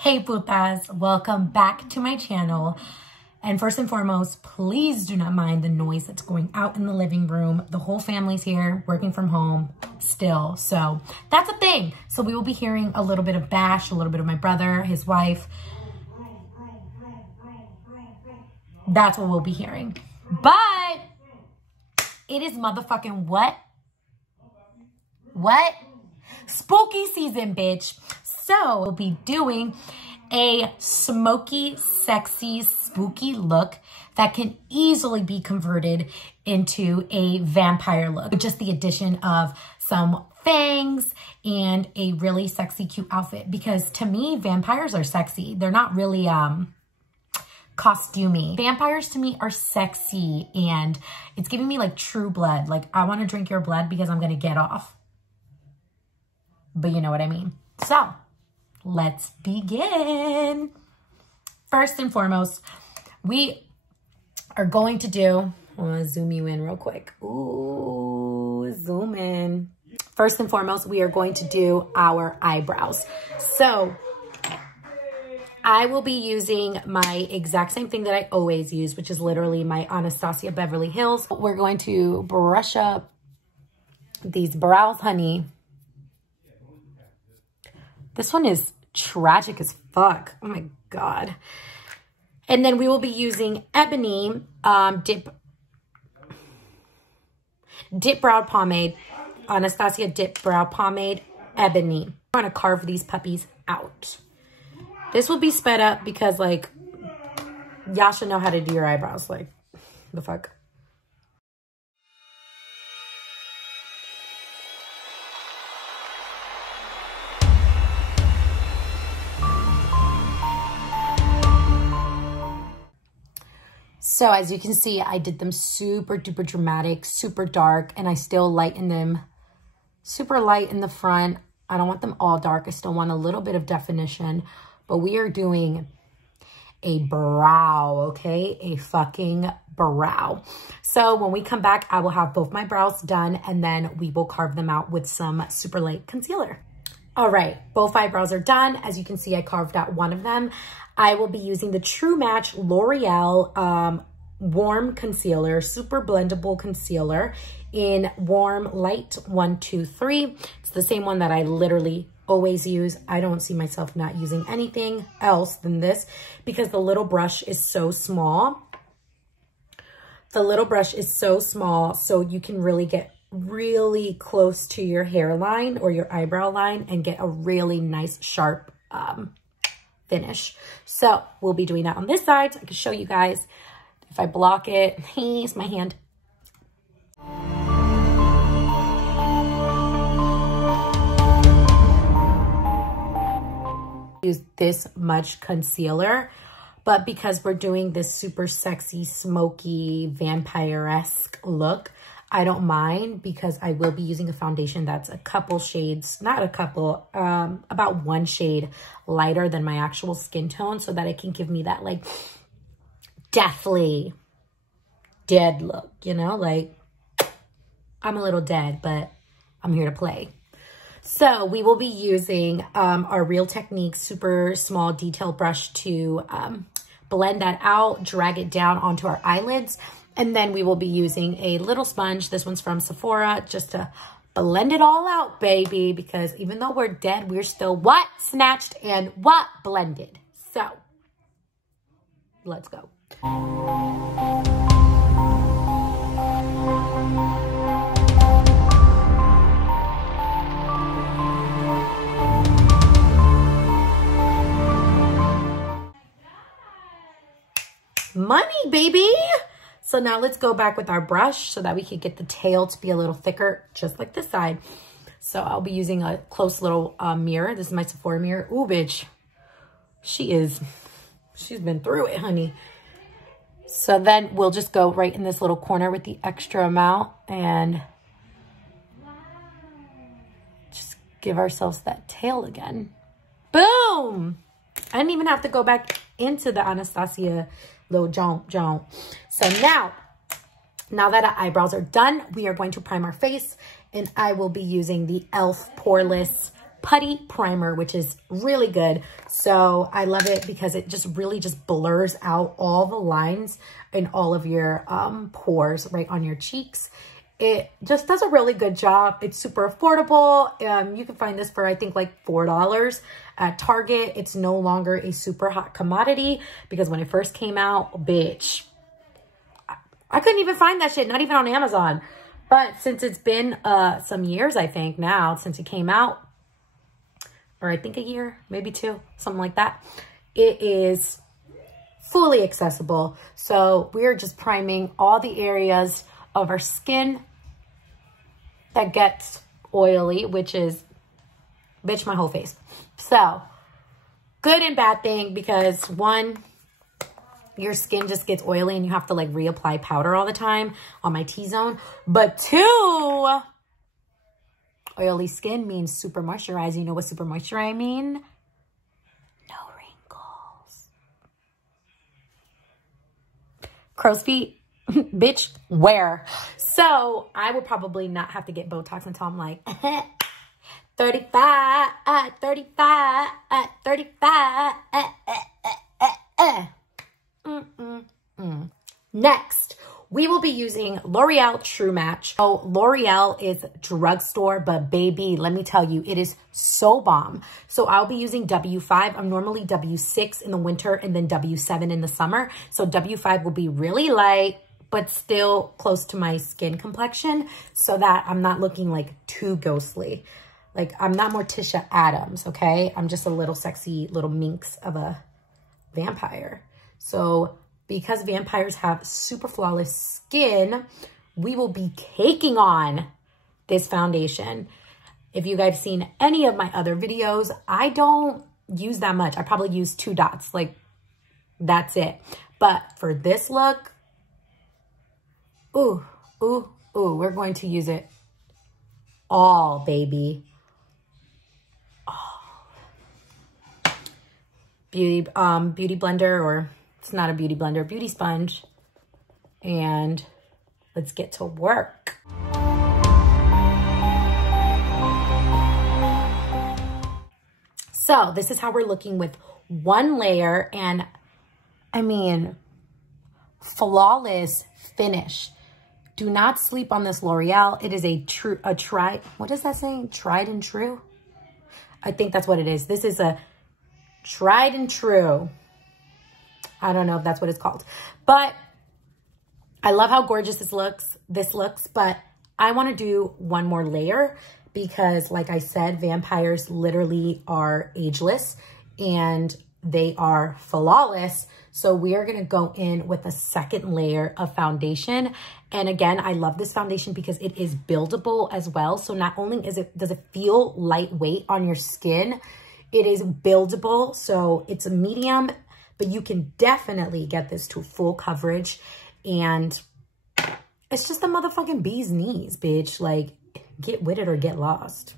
Hey putas, welcome back to my channel. And first and foremost, please do not mind the noise that's going out in the living room. The whole family's here working from home still. So that's a thing. So we will be hearing a little bit of Bash, a little bit of my brother, his wife. That's what we'll be hearing. But it is motherfucking what? What? Spooky season, bitch. So we'll be doing a smoky, sexy, spooky look that can easily be converted into a vampire look. With just the addition of some fangs and a really sexy, cute outfit. Because to me, vampires are sexy. They're not really costumey. Vampires to me are sexy and it's giving me like True Blood. Like I want to drink your blood because I'm going to get off. But you know what I mean. So let's begin. First and foremost, we are going to do, I want to zoom you in real quick. Ooh, zoom in. First and foremost, we are going to do our eyebrows. So I will be using my exact same thing that I always use, which is literally my Anastasia Beverly Hills. We're going to brush up these brows, honey. This one is tragic as fuck. Oh my God. And then we will be using Ebony Dip Brow Pomade. Anastasia Dip Brow Pomade, Ebony. I'm going to carve these puppies out. This will be sped up because, like, y'all should know how to do your eyebrows. Like, the fuck? So as you can see, I did them super duper dramatic, super dark, and I still lighten them super light in the front. I don't want them all dark. I still want a little bit of definition, but we are doing a brow, okay? A fucking brow. So when we come back, I will have both my brows done and then we will carve them out with some super light concealer. All right, both eyebrows are done. As you can see, I carved out one of them. I will be using the True Match L'Oreal Warm Concealer, Super Blendable Concealer in Warm Light 123. It's the same one that I literally always use. I don't see myself not using anything else than this because the little brush is so small. The little brush is so small, so you can really get really close to your hairline or your eyebrow line and get a really nice sharp finish. So we'll be doing that on this side so I can show you guys. If I block it, here's my hand. Use this much concealer, but because we're doing this super sexy, smoky, vampire-esque look, I don't mind because I will be using a foundation that's a couple shades, not a couple, about one shade lighter than my actual skin tone so that it can give me that like deathly dead look, you know, like I'm a little dead, but I'm here to play. So we will be using our Real Technique super small detail brush to blend that out, drag it down onto our eyelids. And then we will be using a little sponge. This one's from Sephora, just to blend it all out, baby. Because even though we're dead, we're still what? Snatched and what? Blended. So, let's go. Money, baby. So now let's go back with our brush so that we can get the tail to be a little thicker, just like this side. So I'll be using a close little mirror. This is my Sephora mirror. Ooh, bitch. She's been through it, honey. So then we'll just go right in this little corner with the extra amount and just give ourselves that tail again. Boom! I didn't even have to go back into the Anastasia little jaunt. So now that our eyebrows are done, we are going to prime our face, and I will be using the e.l.f. Poreless putty primer, which is really good. So I love it because it just really just blurs out all the lines and all of your pores right on your cheeks. It just does a really good job. It's super affordable. You can find this for, I think, like $4 at Target. It's no longer a super hot commodity because when it first came out, bitch, I couldn't even find that shit, not even on Amazon. But since it's been some years, I think now, since it came out, or I think a year, maybe 2, something like that, it is fully accessible. So we're just priming all the areas of our skin that gets oily, which is, bitch, my whole face. So, good and bad thing, because one, your skin just gets oily and you have to like reapply powder all the time on my T-zone. But 2, oily skin means super moisturized. You know what super moisturized mean? No wrinkles. Crow's feet. Bitch, where? So I would probably not have to get Botox until I'm like 35, 35, 35. Next, we will be using L'Oreal True Match. Oh, L'Oreal is drugstore, but baby, let me tell you, it is so bomb. So I'll be using W5. I'm normally W6 in the winter and then W7 in the summer. So W5 will be really light, but still close to my skin complexion so that I'm not looking like too ghostly. Like, I'm not Morticia Adams, okay? I'm just a little sexy little minx of a vampire. So because vampires have super flawless skin, we will be caking on this foundation. If you guys have seen any of my other videos, I don't use that much. I probably use 2 dots, like that's it. But for this look, ooh, ooh, ooh, we're going to use it all, baby. Oh. Beauty blender, or it's not a beauty blender, beauty sponge. And let's get to work. So this is how we're looking with 1 layer, and I mean, flawless finish. Do not sleep on this L'Oreal. It is what is that saying? Tried and true? I think that's what it is. This is a tried and true. I don't know if that's what it's called, but I love how gorgeous this looks, but I want to do 1 more layer because, like I said, vampires literally are ageless and they are flawless. So we are going to go in with a 2nd layer of foundation. And again, I love this foundation because it is buildable as well. So not only does it feel lightweight on your skin, it is buildable. So it's a medium, but you can definitely get this to full coverage. And it's just a motherfucking bee's knees, bitch. Like, get with it or get lost.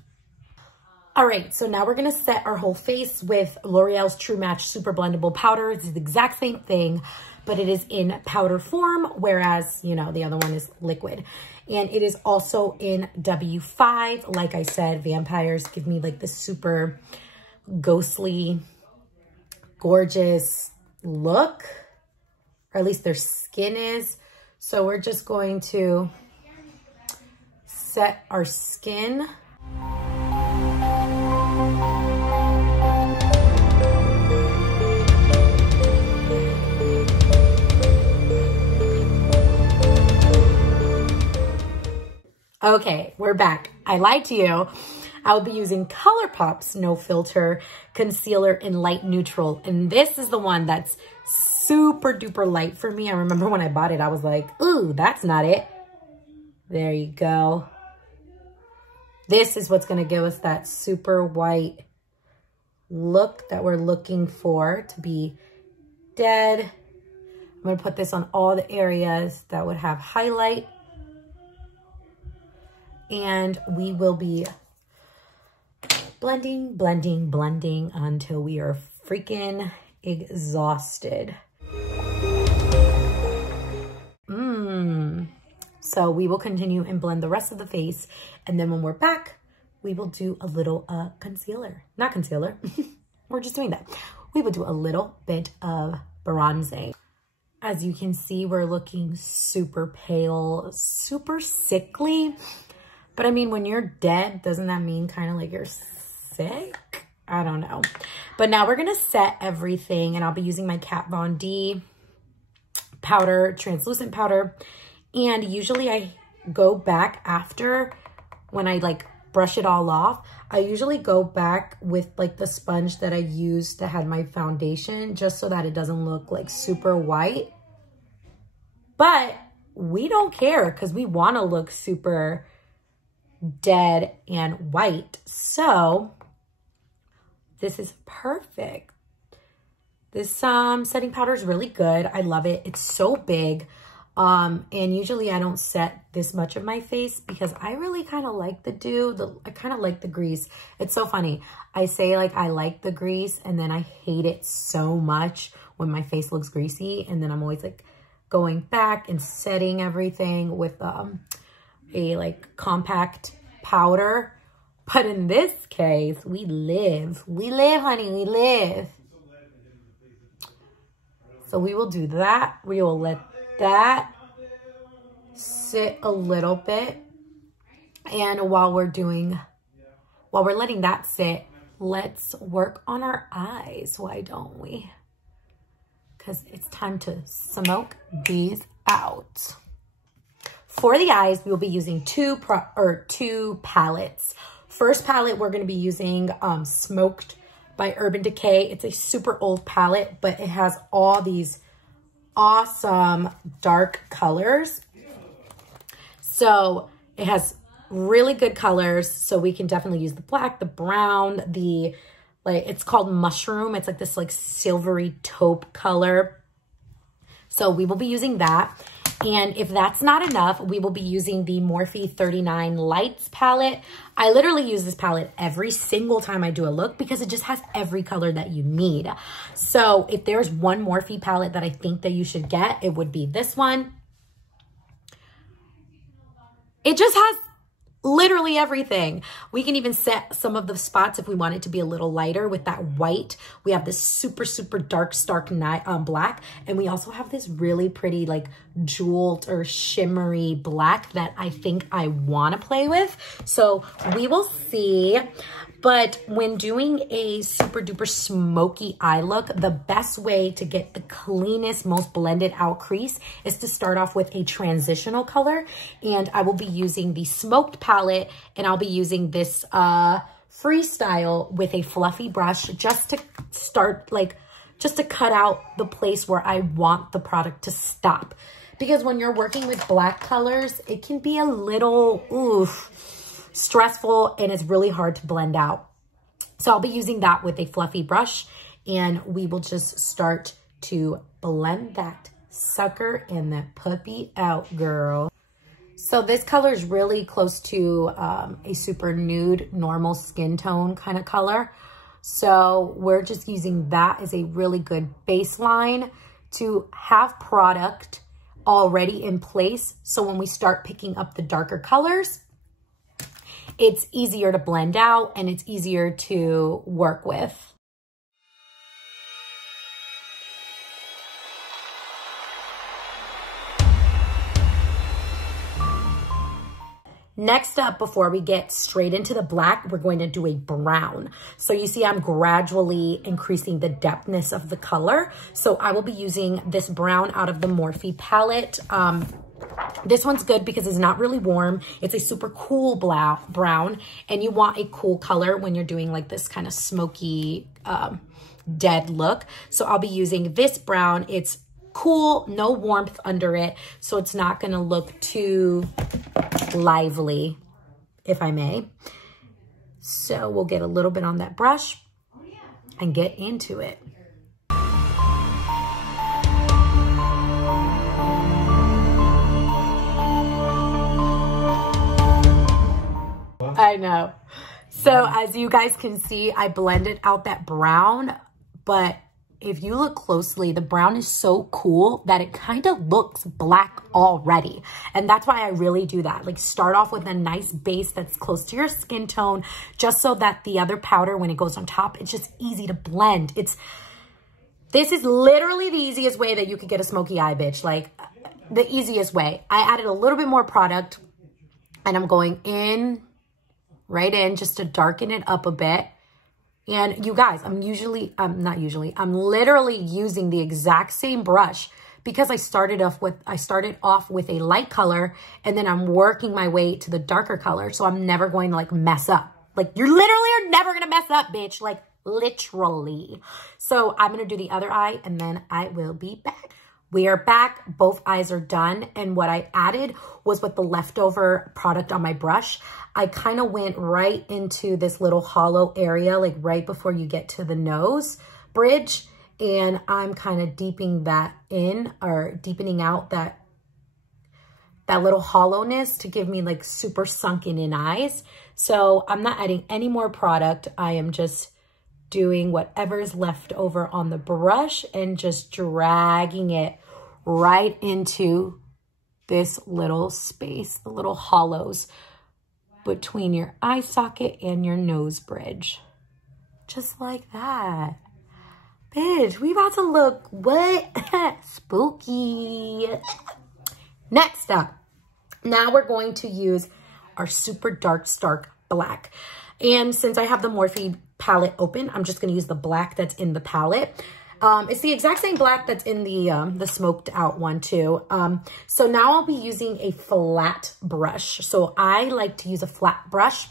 All right, so now we're going to set our whole face with L'Oreal's True Match Super Blendable Powder. It's the exact same thing, but it is in powder form, whereas, you know, the other one is liquid. And it is also in W5. Like I said, vampires give me like this super ghostly, gorgeous look, or at least their skin is. So we're just going to set our skin. Okay, we're back. I lied to you. I'll be using ColourPop's No Filter Concealer in Light Neutral. And this is the one that's super duper light for me. I remember when I bought it, I was like, ooh, that's not it. There you go. This is what's going to give us that super white look that we're looking for to be dead. I'm going to put this on all the areas that would have highlight. And we will be blending, blending, blending until we are freaking exhausted. So we will continue and blend the rest of the face. And then when we're back, we will do a little concealer. Not concealer. We're just doing that. We will do a little bit of bronzing. As you can see, we're looking super pale, super sickly. But I mean, when you're dead, doesn't that mean kind of like you're sick? I don't know. But now we're going to set everything, and I'll be using my Kat Von D powder, translucent powder. And usually I go back after, when I like brush it all off, I usually go back with like the sponge that I used to have my foundation, just so that it doesn't look like super white. But we don't care because we want to look super dead and white. So this is perfect. This setting powder is really good. I love it. It's so big. And usually I don't set this much of my face because I really kind of like the dew. I kind of like the grease. It's so funny. I say like I like the grease, and then I hate it so much when my face looks greasy. And then I'm always like going back and setting everything with a like compact powder. But in this case, we live, honey, we live. So we will do that. We will let that sit a little bit. And while we're letting that sit, let's work on our eyes. Why don't we? Because it's time to smoke these out. For the eyes, we will be using two palettes. First palette, we're going to be using Smoked by Urban Decay. It's a super old palette, but it has all these awesome dark colors. So it has really good colors. So we can definitely use the black, the brown, the like, it's called Mushroom. It's like this like silvery taupe color. So we will be using that. And if that's not enough, we will be using the Morphy 39 Lights palette. I literally use this palette every single time I do a look because it just has every color that you need. So if there's one Morphy palette that I think that you should get, it would be this one. It just has literally everything. We can even set some of the spots if we want it to be a little lighter with that white. We have this super, super dark, stark black. And we also have this really pretty like jeweled or shimmery black that I think I want to play with. So we will see. But when doing a super duper smoky eye look, the best way to get the cleanest, most blended out crease is to start off with a transitional color. And I will be using the Smoked palette, and I'll be using this Freestyle with a fluffy brush just to start, like, just to cut out the place where I want the product to stop. Because when you're working with black colors, it can be a little, stressful, and it's really hard to blend out. So I'll be using that with a fluffy brush, and we will just start to blend that sucker and that puppy out, girl. So this color is really close to a super nude, normal skin tone kind of color. So we're just using that as a really good baseline to have product already in place. So when we start picking up the darker colors, it's easier to blend out and it's easier to work with. Next up, before we get straight into the black, we're going to do a brown. So you see I'm gradually increasing the depthness of the color. So I will be using this brown out of the Morphy palette. This one's good because it's not really warm. It's a super cool brown, and you want a cool color when you're doing like this kind of smoky, dead look. So I'll be using this brown. It's cool, no warmth under it, so it's not going to look too lively, if I may. So we'll get a little bit on that brush and get into it. I know. So as you guys can see, I blended out that brown, but if you look closely, the brown is so cool that it kind of looks black already. And that's why I really do that. Like, start off with a nice base that's close to your skin tone, just so that the other powder, when it goes on top, it's just easy to blend. This is literally the easiest way that you could get a smoky eye, bitch. Like, the easiest way. I added a little bit more product, and I'm going in, right in, just to darken it up a bit. And you guys, I'm literally using the exact same brush, because I started off with a light color, and then I'm working my way to the darker color. So I'm never going to like mess up. Like, you literally are never going to mess up, bitch. Like, literally. So I'm going to do the other eye, and then I will be back. We are back. Both eyes are done. And what I added was with the leftover product on my brush, I kind of went right into this little hollow area, like right before you get to the nose bridge. And I'm kind of deepening that in, or deepening out that little hollowness to give me like super sunken in eyes. So I'm not adding any more product. I am just doing whatever is left over on the brush and just dragging it right into this little space, the little hollows between your eye socket and your nose bridge. Just like that. Bitch, we about to look what? Spooky. Next up, now we're going to use our super dark Stark black. And since I have the Morphy palette open, I'm just going to use the black that's in the palette. It's the exact same black that's in the smoked out one too. So now I'll be using a flat brush. So I like to use a flat brush,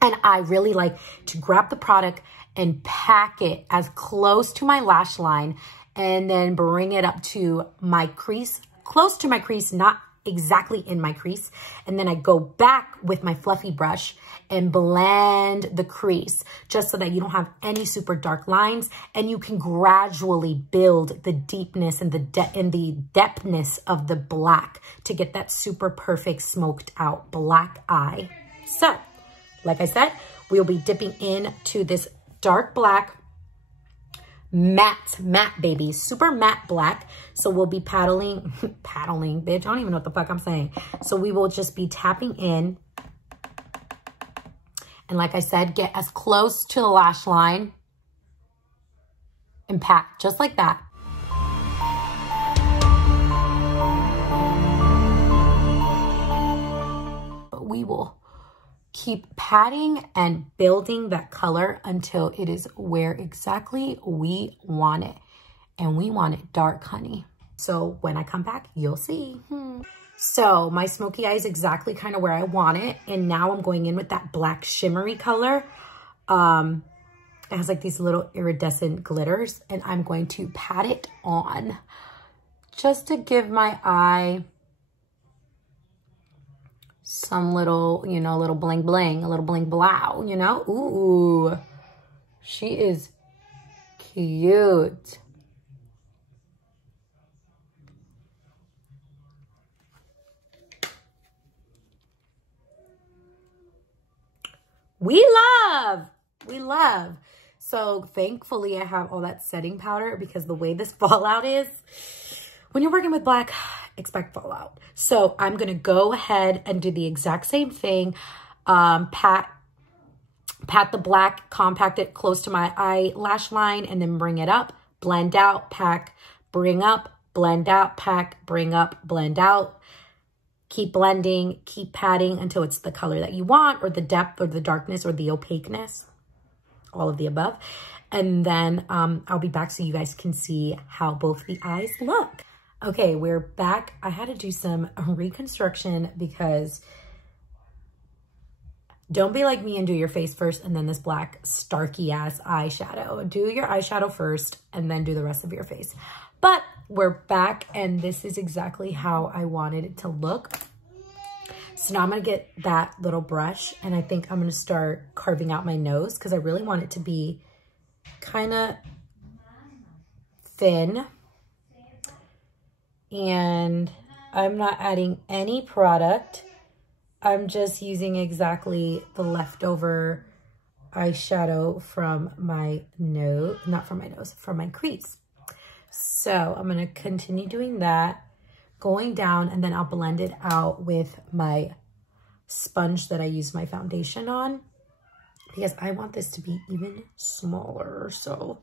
and I really like to grab the product and pack it as close to my lash line, and then bring it up to my crease, close to my crease, not exactly in my crease. And then I go back with my fluffy brush and blend the crease, just so that you don't have any super dark lines, and you can gradually build the deepness and the depthness of the black to get that super perfect smoked out black eye. So, like I said, we'll be dipping into this dark black, matte baby, super matte black. So we'll be paddling, bitch, I don't even know what the fuck I'm saying. So we will just be tapping in, and like I said, get as close to the lash line and pat just like that. But we will keep patting and building that color until it is where exactly we want it. And we want it dark, honey. So when I come back, you'll see. So my smoky eye is exactly kind of where I want it. And now I'm going in with that black shimmery color. It has like these little iridescent glitters, and I'm going to pat it on just to give my eye some little, you know, little bling bling, a little bling blow, you know? Ooh, she is cute. We love. So thankfully I have all that setting powder, because the way this fallout is, when you're working with black, expect fallout. So I'm going to go ahead and do the exact same thing. Pat the black, compact it close to my eyelash line, and then bring it up, blend out, pack, bring up, blend out, pack, bring up, blend out. Keep blending, keep patting until it's the color that you want, or the depth, or the darkness, or the opaqueness, all of the above. And then I'll be back so you guys can see how both the eyes look. Okay, we're back. I had to do some reconstruction, because don't be like me and do your face first and then this black starky ass eyeshadow. Do your eyeshadow first and then do the rest of your face. But we're back, and this is exactly how I wanted it to look. So now I'm going to get that little brush, and I think I'm going to start carving out my nose, because I really want it to be kind of thin. And I'm not adding any product. I'm just using exactly the leftover eyeshadow from my nose, not from my nose, from my crease. So I'm going to continue doing that, going down, and then I'll blend it out with my sponge that I use my foundation on, because I want this to be even smaller. So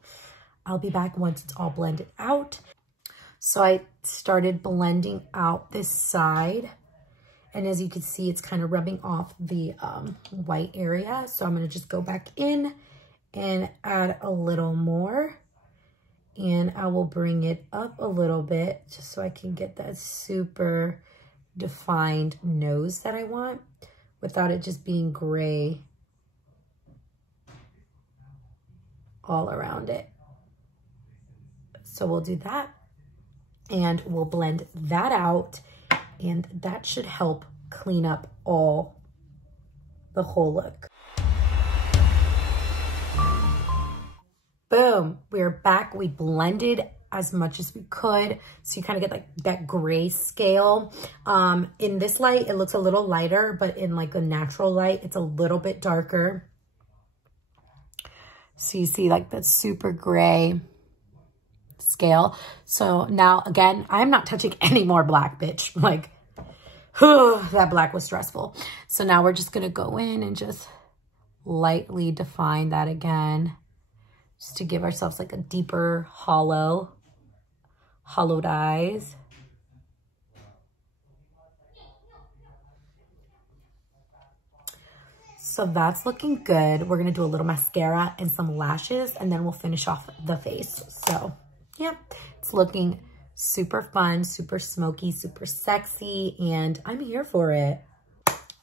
I'll be back once it's all blended out. So I started blending out this side, and as you can see, it's kind of rubbing off the white area. So I'm going to just go back in and add a little more, and I will bring it up a little bit just so I can get that super defined nose that I want without it just being gray all around it. So we'll do that, and we'll blend that out, and that should help clean up the whole look. Boom, we're back. We blended as much as we could, so you kind of get like that gray scale. In this light, it looks a little lighter, but in like a natural light, it's a little bit darker. So you see like that super gray scale. So now again, I'm not touching any more black, bitch. Like, that black was stressful. So now we're just gonna go in and just lightly define that again, just to give ourselves like a deeper hollowed eyes. So that's looking good. We're gonna do a little mascara and some lashes, and then we'll finish off the face. So yeah, it's looking super fun, super smoky, super sexy, and I'm here for it.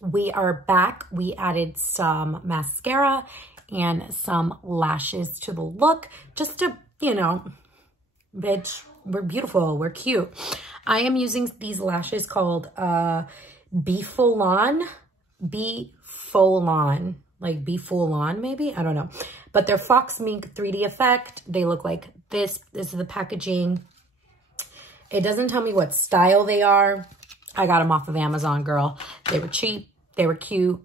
We are back. We added some mascara and some lashes to the look, just to, you know, bitch, we're beautiful, we're cute. I am using these lashes called Befolon, like Befolon maybe, I don't know. But they're Fox Mink 3D effect. They look like this. This is the packaging. It doesn't tell me what style they are. I got them off of Amazon, girl. They were cheap, they were cute,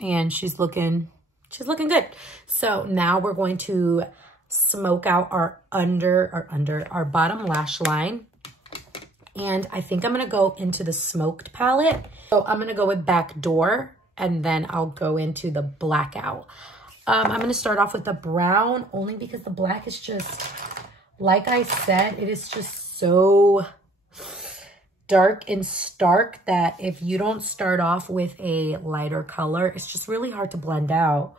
and she's looking good. So now we're going to smoke out our our bottom lash line. And I think I'm gonna go into the smoked palette. So I'm gonna go with Backdoor, and then I'll go into the blackout. I'm gonna start off with the brown, only because the black is just, like I said, it is just so dark and stark that if you don't start off with a lighter color, it's just really hard to blend out.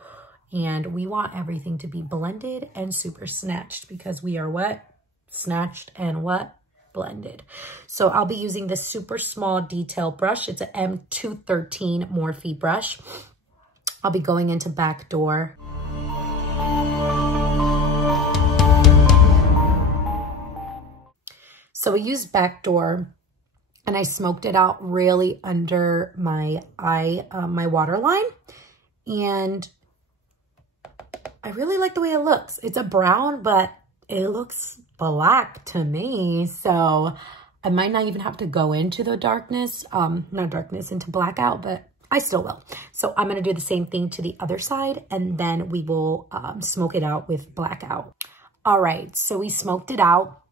And we want everything to be blended and super snatched, because we are what? Snatched and what? Blended. So I'll be using this super small detail brush. It's an M213 Morphy brush. I'll be going into Backdoor. So we used Backdoor, and I smoked it out really under my eye, my waterline. And I really like the way it looks. It's a brown, but it looks black to me. So I might not even have to go into the darkness, not darkness, into blackout, but I still will. So I'm going to do the same thing to the other side, and then we will smoke it out with blackout. All right, so we smoked it out,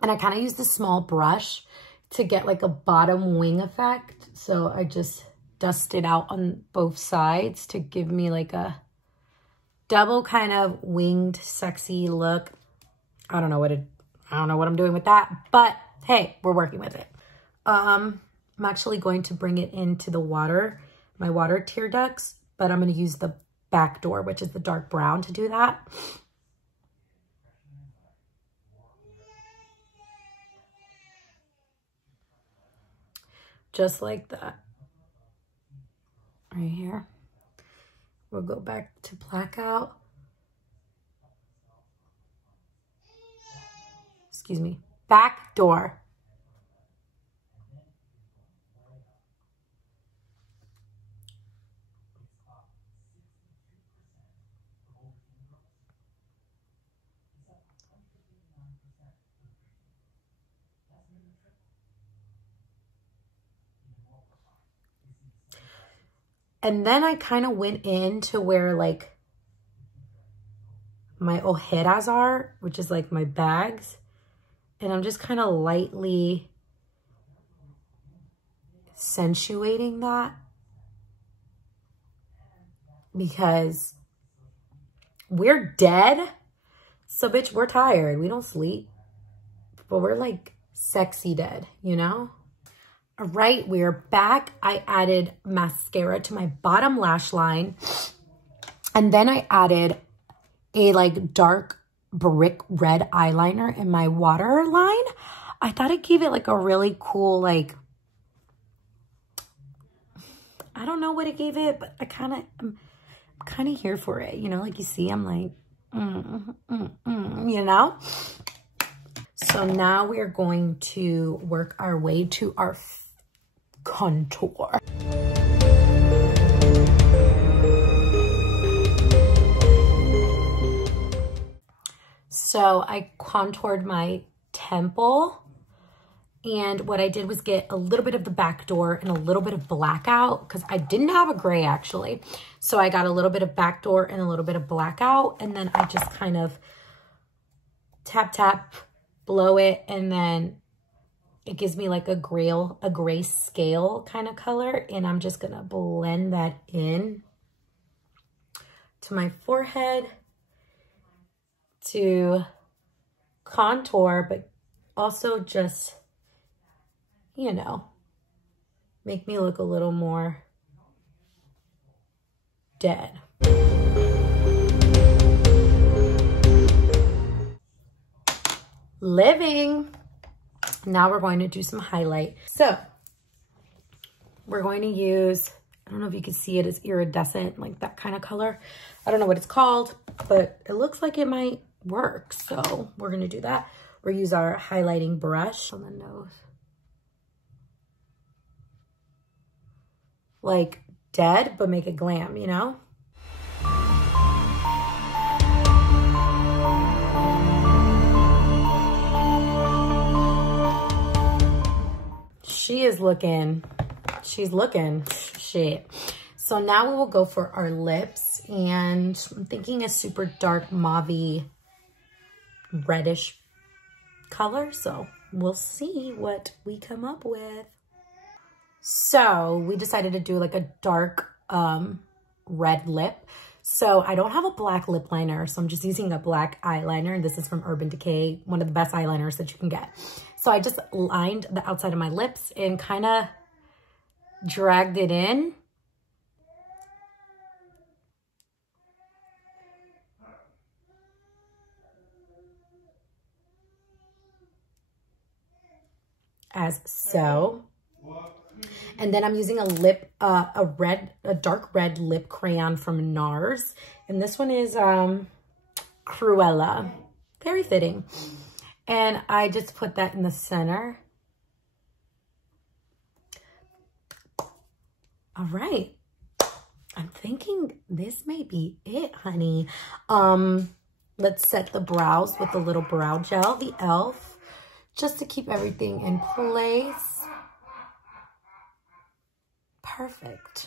and I kind of used the small brush to get like a bottom wing effect. So I just dusted out on both sides to give me like a double kind of winged, sexy look. I don't know what I'm doing with that, but hey, we're working with it. I'm actually going to bring it into the water, my water tear ducts, but I'm going to use the Backdoor, which is the dark brown, to do that. Just like that. Right here. We'll go back to blackout. Excuse me. Backdoor. And then I kind of went into where like my ojeras are, which is like my bags. And I'm just kind of lightly accentuating that because we're dead. So bitch, we're tired. We don't sleep, but we're like sexy dead, you know? All right, we're back. I added mascara to my bottom lash line. And then I added a like dark brick red eyeliner in my waterline. I thought it gave it like a really cool, like, I don't know what it gave it, but I'm kind of here for it. You know, like you see, I'm like, you know? So now we're going to work our way to our contour. So I contoured my temple, and what I did was get a little bit of the back door and a little bit of blackout because I didn't have a gray actually. So I got a little bit of back door and a little bit of blackout, and then I just kind of tap, blow it, and then it gives me like a gray scale kind of color, and I'm just gonna blend that in to my forehead to contour, but also just, you know, make me look a little more dead. Living. Now we're going to do some highlight. So we're going to use, I don't know if you can see it, it's iridescent, like that kind of color. I don't know what it's called, but it looks like it might work. So we're going to do that. We'll use our highlighting brush on the nose. Like dead, but make it glam, you know? She's looking shit. So now we will go for our lips, and I'm thinking a super dark mauve reddish color. So we'll see what we come up with. So we decided to do like a dark red lip. So I don't have a black lip liner, so I'm just using a black eyeliner, and this is from Urban Decay, one of the best eyeliners that you can get. So I just lined the outside of my lips and kind of dragged it in. As so. And then I'm using a dark red lip crayon from Nars. And this one is Cruella. Very fitting. And I just put that in the center. All right. I'm thinking this may be it, honey. Let's set the brows with a little brow gel, the e.l.f., just to keep everything in place. Perfect.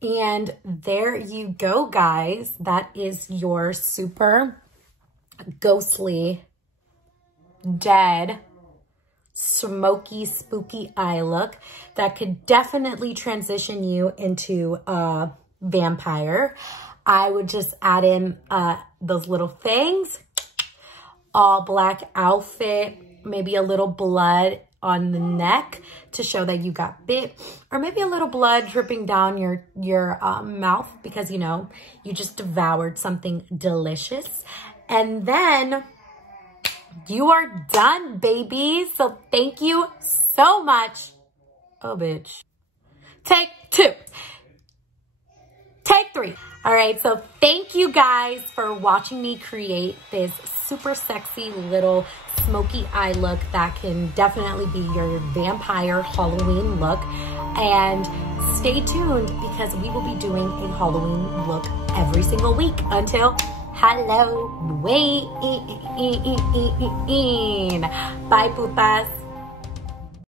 And there you go, guys. That is your super ghostly, dead, smoky, spooky eye look that could definitely transition you into a vampire. I would just add in those little things, all black outfit, maybe a little blood on the neck to show that you got bit, or maybe a little blood dripping down your mouth because, you know, you just devoured something delicious. And then you are done, baby. So thank you so much. Oh, bitch. Take 2. Take 3. All right, so thank you guys for watching me create this super sexy little smoky eye look that can definitely be your vampire Halloween look. And stay tuned because we will be doing a Halloween look every single week until Halloween. Bye, pupas.